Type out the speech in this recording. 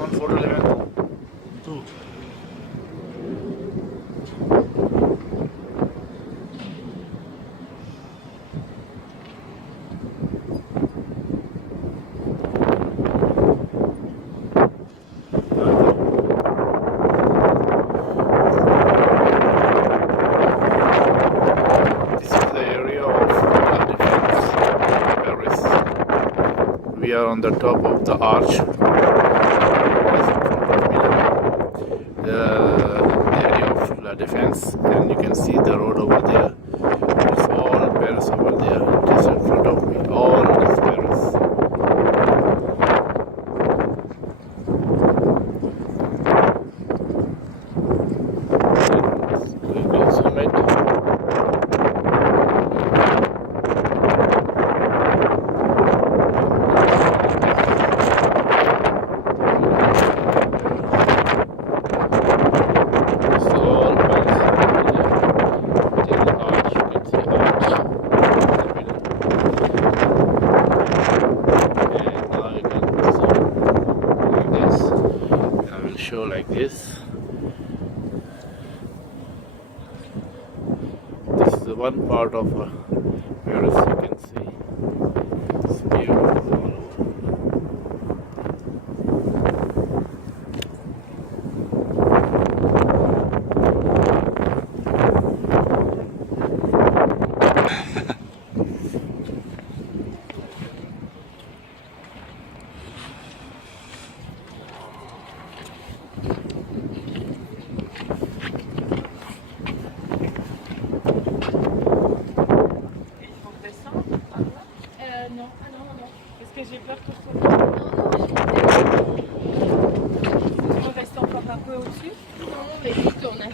One photo level. Two. This is the area of La Défense, Paris. We are on the top of the arch. The area of La Défense, and you can see the road over there. It's all Paris over there, just in front of me. All is Paris. Google Summit. Show like this. This is the one part of Paris you can see. It's beautiful all over. Non, ah non, non, non. Parce que j'ai peur que je sois... On reste encore un peu au-dessus. Non, mais il tourne.